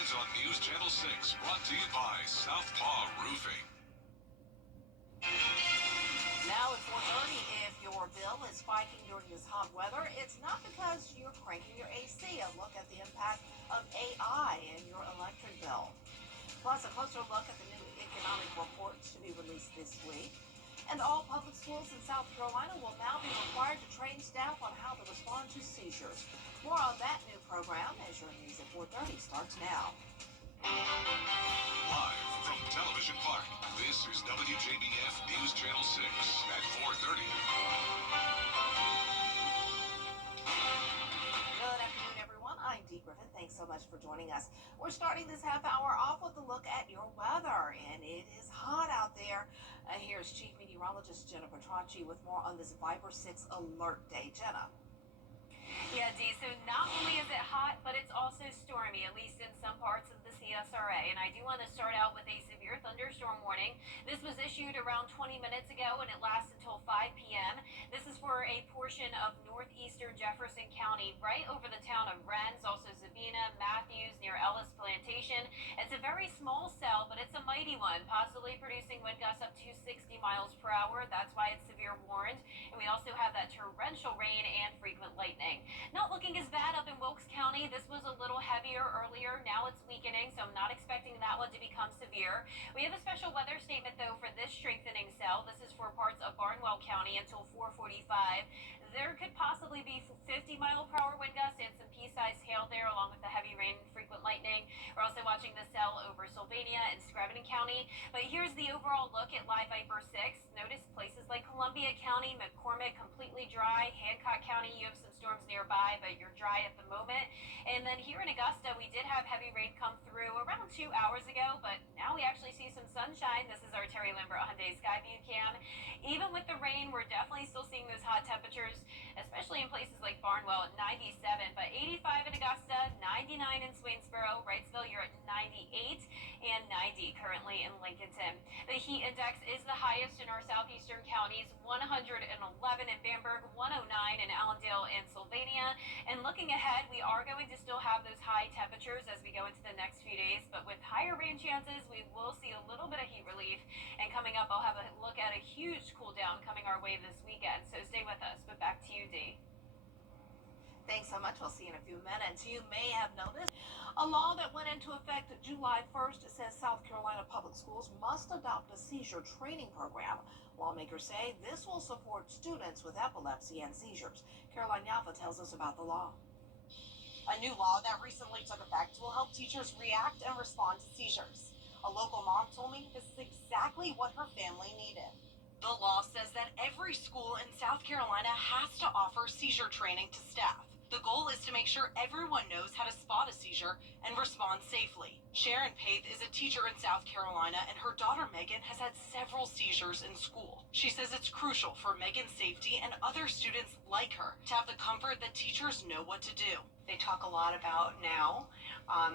headlines on News Channel 6, brought to you by Southpaw Roofing. Now at 4:30, if your bill is spiking during this hot weather, it's not because you're cranking your AC. A look at the impact of AI in your electric bill. Plus, a closer look at the new economic reports to be released this week. And all public schools in South Carolina will now be required to train staff on how to respond to seizures. More on that new program as your news at 4:30 starts now. Live from Television Park, this is WJBF News Channel 6 at 4:30. Good afternoon, everyone. I'm Dee Griffin. Thanks so much for joining us. We're starting this half hour off with a look at your weather, and it is hot out there. Here's Chief Meteorologist Jenna Petracci with more on this Viber 6 alert day. Jenna. Yeah, Dee, so not only is it hot, but it's also stormy, at least in some parts of the CSRA. And I do want to start out with a severe thunderstorm warning. This was issued around 20 minutes ago, and it lasts until 5 p.m. This is for a portion of northeastern Jefferson County, right over the town of Rennes, also Sabina, Matthews, near Ellis Plantation. It's a very small cell, but it's a mighty one, possibly producing wind gusts up to 60 miles per hour. That's why it's severe warned. And we also have that torrential rain and frequent lightning. Not looking as bad up in Wilkes County. This was a little heavier earlier. Now it's weakening, so I'm not expecting that one to become severe. We have a special weather statement, though, for this strengthening cell. This is for parts of Barnwell County until 4:45. There could possibly be 50-mile-per-hour wind gusts and some pea-sized hail there, along with the heavy rain and frequent lightning. We're also watching the cell over Sylvania and Screven County. But here's the overall look at Live Viper 6. Notice places like Columbia County, McCormick, completely dry. Hancock County, you have some storms nearby, but you're dry at the moment. And then here in Augusta, we did have heavy rain come through around 2 hours ago, but now we actually see some sunshine. This is our Terry Lambert Hyundai Skyview cam. Even with the rain, we're definitely still seeing those hot temperatures, especially in places like Barnwell at 97, but 85 in Augusta, 99 in Swainsboro, Wrightsville, you're at 98, and 90 currently in Lincolnton. The heat index is the highest in our southeastern counties, 111 in Bamberg, 109 in Allendale and Sylvania. And looking ahead, we are going to still have those high temperatures as we go into the next few days, but with higher rain chances, we will see a little bit of heat relief. And coming up, I'll have a look at a huge cool down coming our way this weekend, so stay with us. But back to you, Dee. Thanks so much. We'll see you in a few minutes. You may have noticed a law that went into effect July 1st says South Carolina public schools must adopt a seizure training program. Lawmakers say this will support students with epilepsy and seizures. Caroline Yaffa tells us about the law. A new law that recently took effect will help teachers react and respond to seizures. A local mom told me this is exactly what her family needed. The law says that every school in South Carolina has to offer seizure training to staff. The goal is to make sure everyone knows how to spot a seizure and respond safely. Sharon Paith is a teacher in South Carolina, and her daughter Megan has had several seizures in school. She says it's crucial for Megan's safety and other students like her to have the comfort that teachers know what to do. They talk a lot about now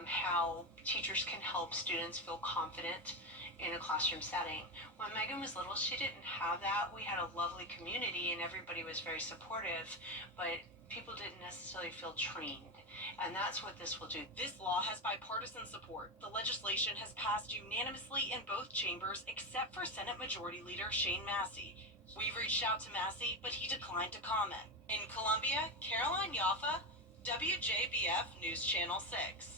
how teachers can help students feel confident in a classroom setting. When Megan was little, she didn't have that. We had a lovely community and everybody was very supportive, but people didn't necessarily feel trained. And that's what this will do. This law has bipartisan support. The legislation has passed unanimously in both chambers except for Senate Majority Leader Shane Massey. We've reached out to Massey, but he declined to comment. In Columbia, Caroline Yaffa, WJBF News Channel 6.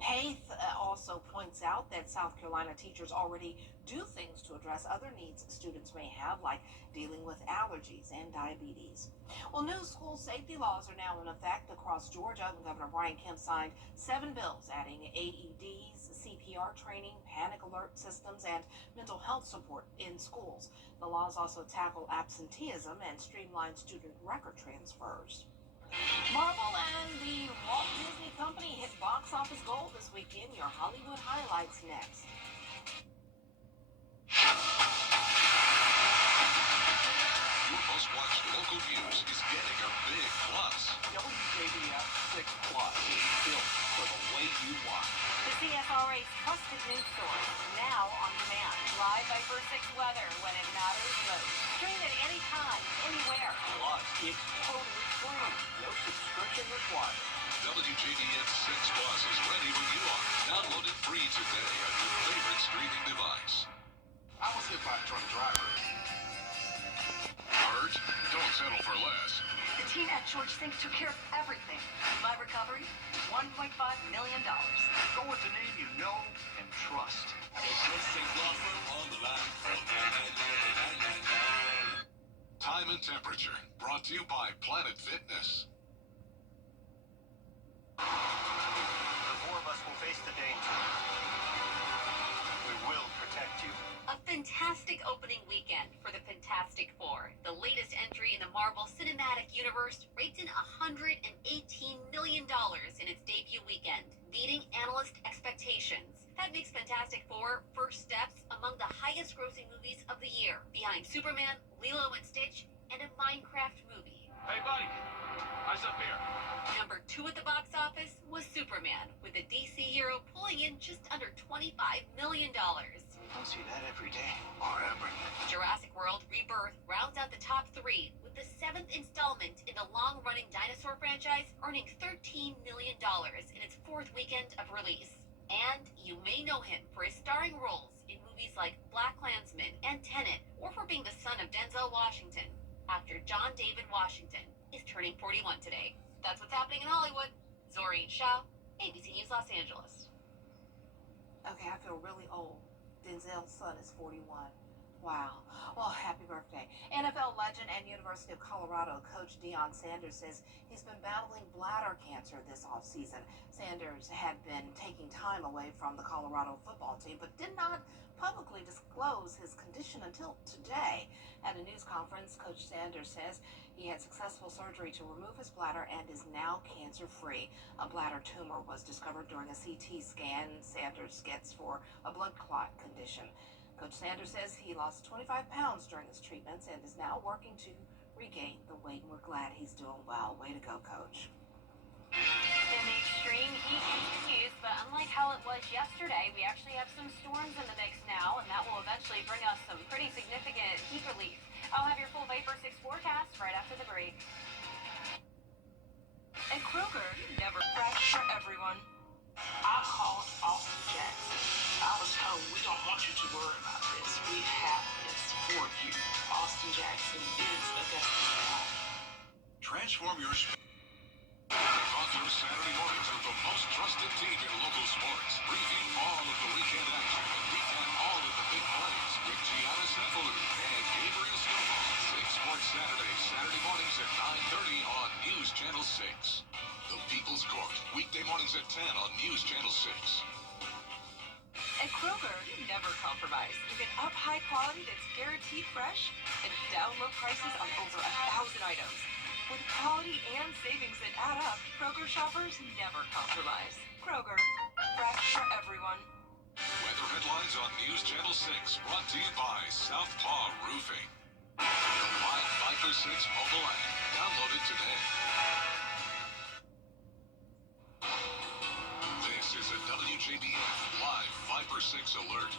Paith also points out that South Carolina teachers already do things to address other needs students may have, like dealing with allergies and diabetes. Well, new school safety laws are now in effect across Georgia, and Governor Brian Kemp signed 7 bills adding AEDs, CPR training, panic alert systems, and mental health support in schools. The laws also tackle absenteeism and streamline student record transfers. Marvel and the Walt Disney Company hit box office gold this weekend. Your Hollywood highlights next. Your most watched local news is getting a big plus. WJBF 6 Plus, built for the way you watch. The CSRA's trusted news source, now on demand. Live Viper 6 weather when it matters most. Stream it anytime, anywhere. Plus, it's totally free. No subscription required. WJBF 6 Plus is ready when you are. Download it free today on your favorite streaming device. I was hit by a drunk driver. Hurt? Don't settle for less. The team at George Think took care of everything. My recovery, $1.5 million. Go with the name you know and trust. Time and temperature, brought to you by Planet Fitness. The four of us will face the danger. We will protect you. A fantastic opening weekend for the Fantastic Four. The latest entry in the Marvel Cinematic Universe raked in $118 million in its debut weekend, beating analyst expectations. That makes Fantastic Four first steps among the highest grossing movies of the year, behind Superman, Lilo and Stitch, and a Minecraft movie. Hey, buddy. Eyes up here. Number 2 at the box office was Superman, with the DC hero pulling in just under $25 million. Don't see that every day. Or ever. Jurassic World Rebirth rounds out the top 3, with the 7th installment in the long-running dinosaur franchise earning $13 million in its 4th weekend of release. And you may know him for his starring roles in movies like BlacKkKlansman and Tenet, or for being the son of Denzel Washington. Actor John David Washington is turning 41 today. That's what's happening in Hollywood. Zoreen Shah, ABC News Los Angeles. Okay, I feel really old. Denzel's son is 41. Wow. Well, happy birthday. NFL legend and University of Colorado coach Deion Sanders says he's been battling bladder cancer this offseason. Sanders had been taking time away from the Colorado football team, but did not publicly disclose his condition until today. At a news conference, Coach Sanders says he had successful surgery to remove his bladder and is now cancer-free. A bladder tumor was discovered during a CT scan Sanders gets for a blood clot condition. Coach Sanders says he lost 25 pounds during his treatments and is now working to regain the weight. We're glad he's doing well. Way to go, Coach. In the extreme heat continues, but unlike how it was yesterday, we actually have some storms in the mix now, and that will eventually bring us some pretty significant heat relief. I'll have your full Vapor 6 forecast right after the break. At Kroger, never fresh for everyone. I called Austin Jackson. I was told, we don't want you to worry about this. We have this for you. Austin Jackson is a destiny guy. Transform your on your Saturday mornings with the most trusted team in local sports. Preview all of the weekend action and recap all of the big plays with Gianna Cephalou and Gabriel Snowball. 6 Sports Saturday, Saturday mornings at 9:30 on News Channel 6. The People's Court, weekday mornings at 10 on News Channel 6. At Kroger, you never compromise. You get up high quality that's guaranteed fresh and down low prices on over 1,000 items. With quality and savings that add up, Kroger shoppers never compromise. Kroger, fresh for everyone. Weather headlines on News Channel 6, brought to you by Southpaw Roofing. The live Viper 6 mobile app. Download it today. This is a WJBF live Viper 6 alert.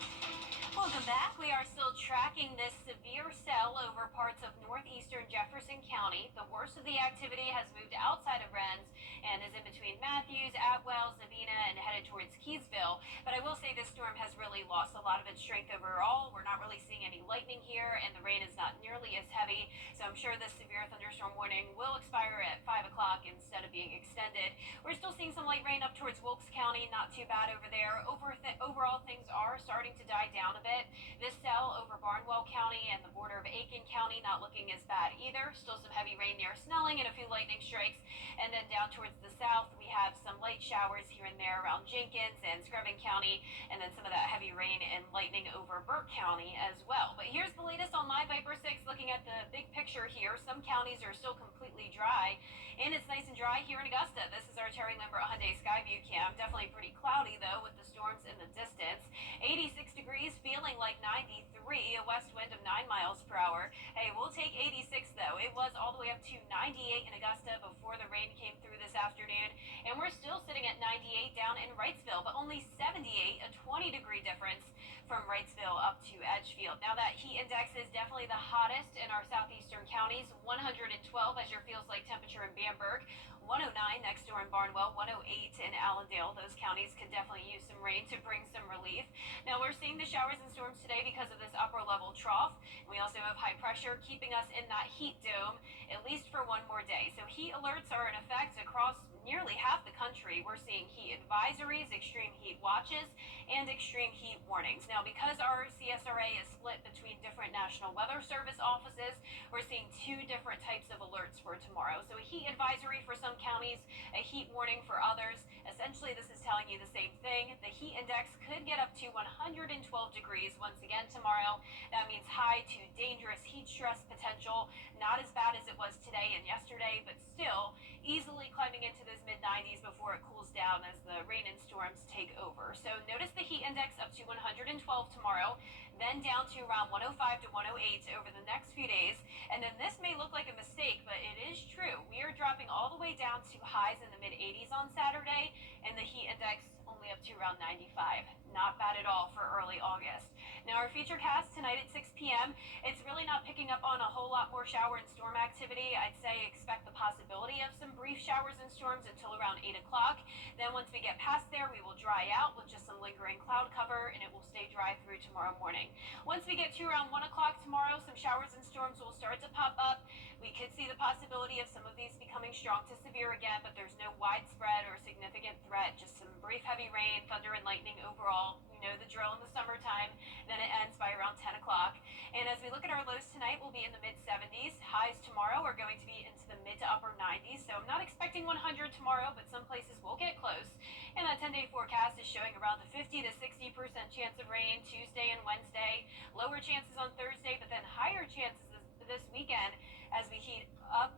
Welcome back. We are still tracking this severe cell over parts of northeastern Jefferson County. The worst of the activity has moved outside of Rennes and is in between Matthews, Atwell, Savina, and headed towards Keysville. But I will say this storm has really lost a lot of its strength overall. We're not really seeing any lightning here, and the rain is not nearly as heavy. So I'm sure this severe thunderstorm warning will expire at 5 o'clock instead of being extended. We're still seeing some light rain up towards Wilkes County. Not too bad over there. Overall, things are starting to die down a bit. This cell over Barnwell County and the border of Aiken County not looking as bad either. Still some heavy rain near Snelling and a few lightning strikes. And then down towards the south, we have some light showers here and there around Jenkins and Screven County, and then some of that heavy rain and lightning over Burke County as well. But here's the latest on my Viper 6. Looking at the big picture here, some counties are still completely dry, and it's nice and dry here in Augusta. This is our Terry Lambert Hyundai Skyview cam. Definitely pretty cloudy though, with the storms in the distance. 86 degrees, feeling like 93, a west wind of 9 miles per hour. Hey, we'll take 86 though. It was all the way up to 98 in Augusta before the rain came through this afternoon, and we're still sitting at 98 down in Wrightsville, but only 78, a 20-degree difference from Wrightsville up to Edgefield. Now that heat index is definitely the hottest in our southeastern counties. 112 as your feels like temperature in Bamberg, 109 next door in Barnwell, 108 in Allendale. Those counties could definitely use some rain to bring some relief. Now, we're seeing the showers and storms today because of this upper level trough. We also have high pressure keeping us in that heat dome at least for one more day. So heat alerts are in effect across nearly half the country. We're seeing heat advisories, extreme heat watches, and extreme heat warnings. Now, because our CSRA is split between different National Weather Service offices, we're seeing two different types of alerts for tomorrow. So a heat advisory for some counties, a heat warning for others. Essentially, this is telling you the same thing. The heat index could get up to 112 degrees once again tomorrow. That means high to dangerous heat stress potential. Not as bad as it was today and yesterday, but still easily climbing into those mid-90s before it cools down as the rain and storms take over. So notice the heat index up to 112 tomorrow, then down to around 105 to 108 over the next few days. And then this may look like a mistake, but it is true. We are dropping all the way down to highs in the mid-80s on Saturday, and the heat index only up to around 95. Not bad at all for early August. Now, our Futurecast tonight at 6 p.m., it's really not picking up on a whole lot more shower and storm activity. I'd say expect the possibility of some brief showers and storms until around 8 o'clock. Then once we get past there, we will dry out with just some lingering cloud cover, and it will stay dry through tomorrow morning. Once we get to around 1 o'clock tomorrow, some showers and storms will start to pop up. We could see the possibility of some of these becoming strong to severe again, but there's no widespread or significant threat, just some brief heavy rain, thunder, and lightning overall. You know the drill in the summertime. Then it ends by around 10 o'clock. And as we look at our lows tonight, we'll be in the mid-70s. Highs tomorrow are going to be into the mid to upper 90s. So I'm not expecting 100 tomorrow, but some places will get close. And that 10-day forecast is showing around the 50 to 60% chance of rain Tuesday and Wednesday. Lower chances on Thursday, but then higher chances this weekend as we heat up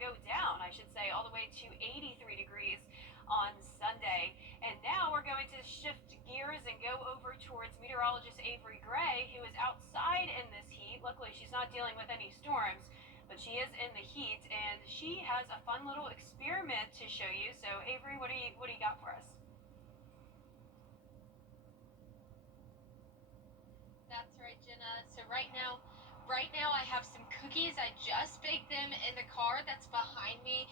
go down, I should say, all the way to 83 degrees on Sunday. And now we're going to shift gears and go over towards meteorologist Avery Gray, who is outside in this heat. Luckily, she's not dealing with any storms, but she is in the heat, and she has a fun little experiment to show you. So, Avery, what do you got for us? That's right, Jenna. So right now I have some cookies. I just baked them in the car that's behind me.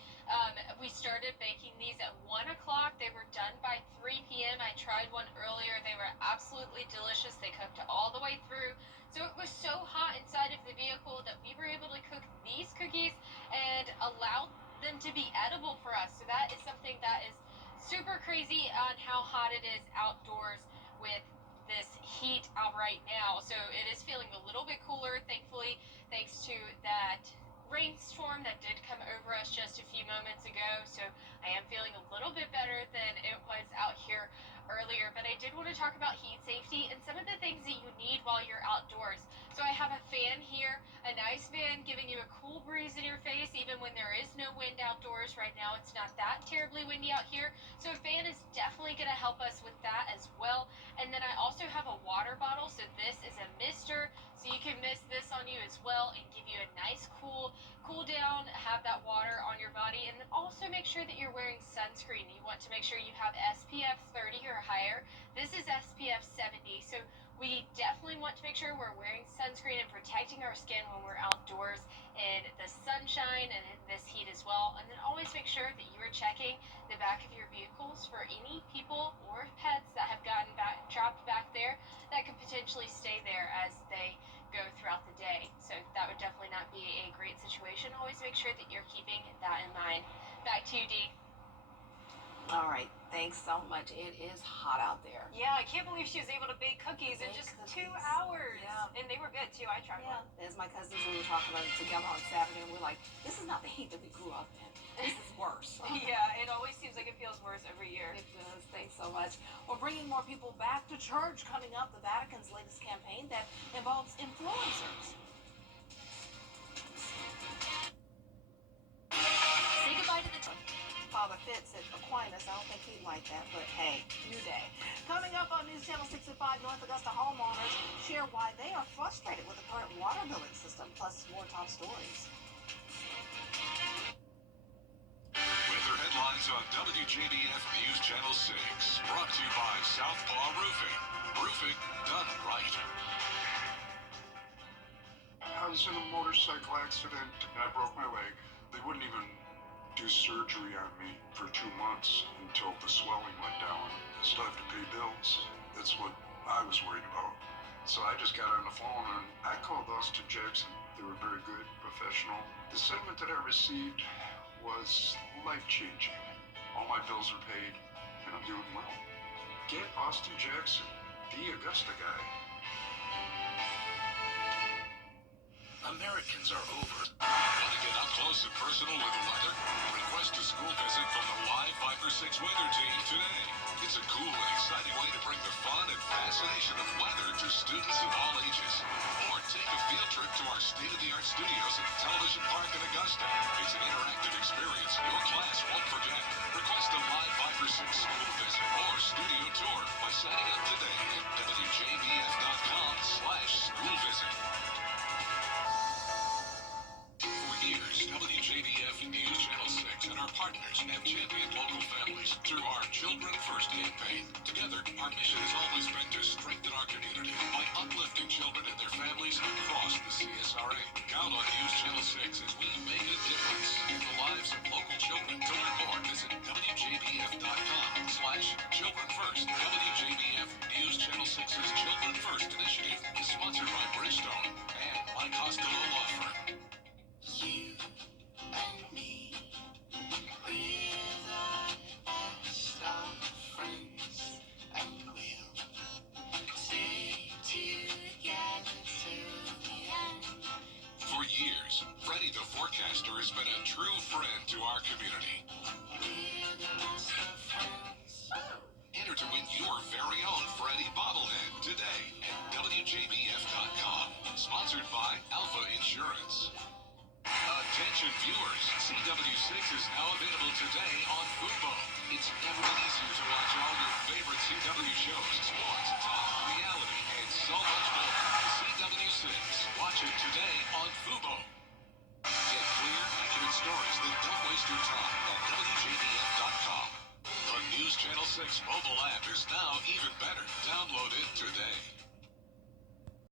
We started baking these at 1 o'clock. They were done by 3 p.m. I tried one earlier. They were absolutely delicious. They cooked all the way through. So it was so hot inside of the vehicle that we were able to cook these cookies and allow them to be edible for us. So that is something that is super crazy on how hot it is outdoors with this heat out right now. So it is feeling a little bit cooler, thankfully, thanks to that rainstorm that did come over us just a few moments ago. So I am feeling a little bit better than it was out here earlier. But I did want to talk about heat safety and some of the things that you need while you're outdoors. So I have a fan here, a nice fan giving you a cool breeze in your face even when there is no wind outdoors. Right now it's not that terribly windy out here, so a fan is definitely going to help us with that as well. And then I also have a water bottle, so this is a mister, so you can mist this on you as well and give you a nice cool down, have that water on your body. And then also make sure that you're wearing sunscreen. You want to make sure you have SPF 30 or higher. This is SPF 70, so we definitely want to make sure we're wearing sunscreen and protecting our skin when we're outdoors in the sunshine and in this heat as well. And then always make sure that you are checking the back of your vehicles for any people or pets that have gotten trapped back there that could potentially stay there as they go throughout the day. So that would definitely not be a great situation. Always make sure that you're keeping that in mind. Back to you, Dee. All right, thanks so much. It is hot out there. Yeah, I can't believe she was able to bake cookies in just 2 hours. Yeah. And they were good too. I tried one. As my cousins, we were talking about it together on Saturday, and we're like, this is not the heat that we grew up in. This is worse. Yeah, it always seems like it feels worse every year. It does. Thanks so much. We're bringing more people back to church. Coming up, the Vatican's latest campaign that involves influencers. Say goodbye to the Father Fitz at Aquinas. I don't think he'd like that, but hey, new day. Coming up on News Channel 6 at 5, North Augusta homeowners share why they are frustrated with the current water billing system, plus more top stories. Weather headlines on WJBF News Channel 6. Brought to you by Southpaw Roofing. Roofing done right. I was in a motorcycle accident and I broke my leg. They wouldn't even do surgery on me for 2 months until the swelling went down. Still have to pay bills. That's what I was worried about. So I just got on the phone and I called Austin Jackson. They were very good, professional. The settlement that I received was life-changing. All my bills are paid and I'm doing well. Get Austin Jackson, the Augusta guy. Americans are over. Want to get up close and personal with the weather? Request a school visit from the Live 5 for 6 weather team today. It's a cool and exciting way to bring the fun and fascination of weather to students of all ages. Or take a field trip to our state-of-the-art studios at Television Park in Augusta. It's an interactive experience your class won't forget. Request a Live 5 for 6 school visit or studio tour by signing up today at WJBF.com/school visit. For years, WJBF News Channel 6 and our partners have championed local families through our Children First campaign. Together, our mission has always been to strengthen our community by uplifting children and their families across the CSRA. Count on News Channel 6 as we make a difference in the lives of local children. To learn more, visit WJBF.com/Children First. WJBF News Channel 6's Children First initiative is sponsored by Bridgestone and Mike Costello Law Firm. You and me, we're the best of friends, and we'll stay together till the end. For years, Freddie the Forecaster has been a true friend to our community. We're the best of friends. Enter to win your very own Freddie bobblehead today at WJBF.com. Sponsored by Alpha Insurance. Attention viewers, CW6 is now available today on Fubo. It's never been easier to watch all your favorite CW shows, sports, talk, reality, and so much more. CW6. Watch it today on Fubo. Get clear, accurate stories that don't waste your time at WJBF.com. The News Channel 6 mobile app is now even better. Download it today.